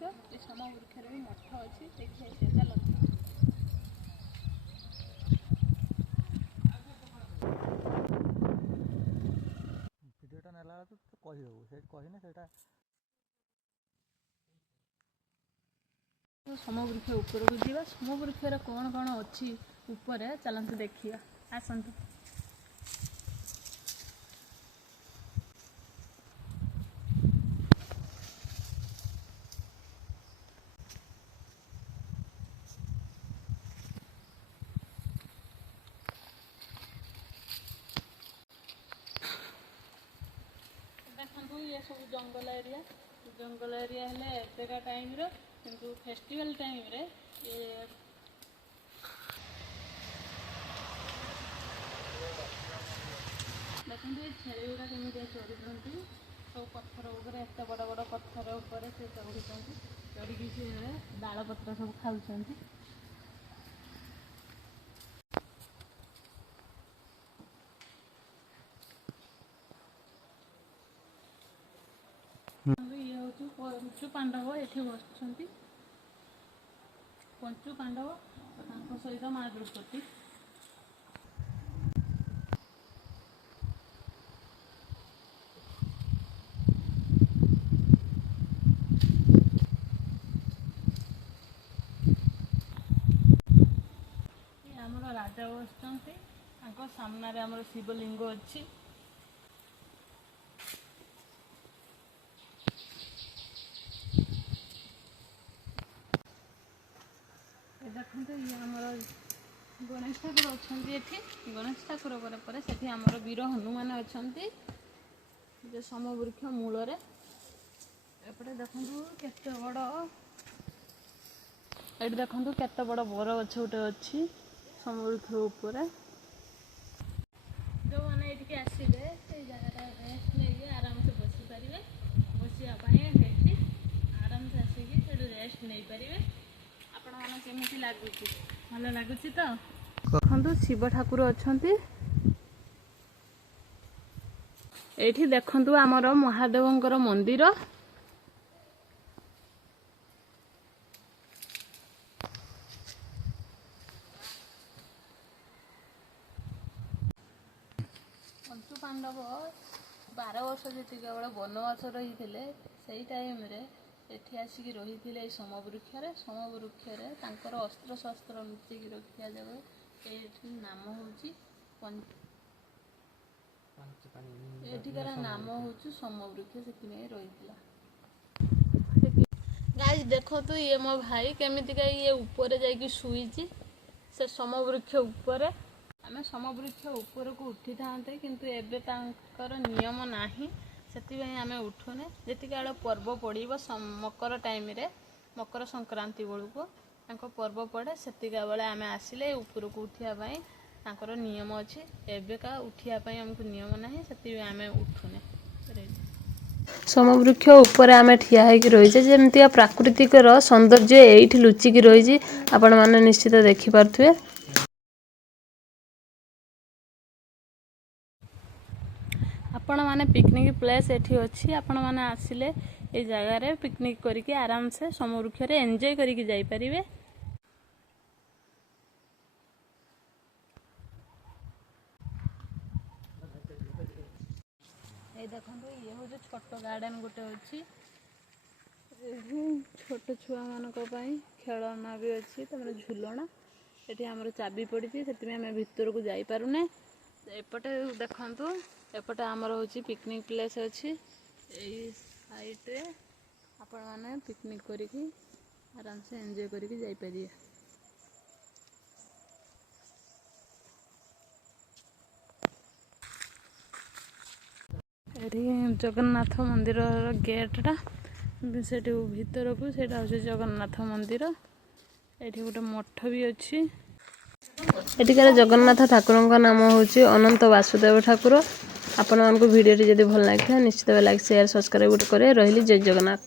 ଏ ସମ ବୃକ୍ଷରେ ବି ମଠ ଅଛି ଦେଖି ଆସିବା ଚାଲନ୍ତୁ। ଭିଡ଼ିଓଟା ନେଲା ବେଳକୁ ତୁ କହିଦେବୁ ସେଇଠି କହିନେ ସେଇଟା ସମ ବୃକ୍ଷ ଉପରକୁ ଯିବା। ସମ ବୃକ୍ଷରେ କ'ଣ କ'ଣ ଅଛି ଉପରେ ଚାଲନ୍ତୁ ଦେଖିବା ଆସନ୍ତୁ। ଦେଖନ୍ତୁ ये सब जंगल एरिया हेले एବେका टाइम किंतु फेस्टिवल टाइम रे ये देखते ये छेली गुड़ा केमी चढ़ुंट सब पत्थर उपर एत बड़ बड़ पत्थर उपर से चढ़ुं चढ़ी से डाल पत्र सब खाऊँ। ये हूँ पंचु पांडव ये बस पंचु पांडव सहित माँ द्रौपदी आमर राजा बस सामने आमर शिवलिंग अच्छी। देखते ये आमर गणेश ठाकुर अच्छा गणेश ठाकुर पर से आमर वीर हनुमान अच्छा जो सम वृक्ष मूल एपटे देखु केते बड़ ये देखु केते बड़ बर गछ गोटे अच्छी सम वृक्ष उपर जो मैंने ये आसवे ये जगह रेस्ट नहीं आराम से बसी पारे बसापी आराम से आसिक रेस्ट नहीं पारे। केमिति लागुची भल लागुची तो देखु शिव ठाकुर अच्छा ये देखु आमर महादेवंकर मंदिर पंचु पांडव 12 वर्ष जी केवल वनवास रही से टाइम रे एठी आसिक रही थे सम वृक्षरे अस्त्र शस्त्र लुचिक रखा जाए ये नाम हूँ एठिकार नाम हूँ सम वृक्ष से रही। गाइस देखो तो ये मो भाई केमितिका ये ऊपर जाइए शुई से सम वृक्ष उपर आम सम वृक्ष ऊपर को उठी था किंतु एबे तांकर नियम नाही से आम उठुने जी काल पर्व पड़ो मकर टाइम रे मकर संक्रांति बेलू पर्व पड़े से बेले आम आसिले ऊपर को उठापाई नियम अच्छी एवेका उठापाई आमको नियम ना से आम उठुने। समवृक्ष ऊपर आम ठिया रही जमी प्राकृतिक सौंदर्य ये लुचिक रही आपण मैंने निश्चित देखिपे। आपण माने पिकनिक प्लेस एठी अच्छी आपण माने आसिले ए जगह रे पिकनिक करके आराम से सम वृक्ष रे एंजॉय करके जाई परिबे। ए देखंतु ये हो जो छोट गार्डन गोटे अच्छी छोट छुआ मानक पई खेलना भी अच्छी तमरे झुलना एठी हमर चाबी पड़ी से आम भीतर को जाई पारुने। एपटे देखंतु एपटे आमर हूँ पिकनिक प्लेस अच्छी साइड रे आपण मैंने पिकनिक करिकी आराम से एंजॉय करके जाई परिए। एठी जगन्नाथ मंदिर गेटटा से भीतर को सेटा हूँ जगन्नाथ मंदिर एठी गोटे मठ भी अच्छी। एଠିକାର जगन्नाथ ठाकुर नाम हूँ अनंत वासुदेव ठाकुर। आपण मानक वीडियो जदि भल लगे निश्चित लाइक शेयर सब्सक्राइब करे रही जय जगन्नाथ।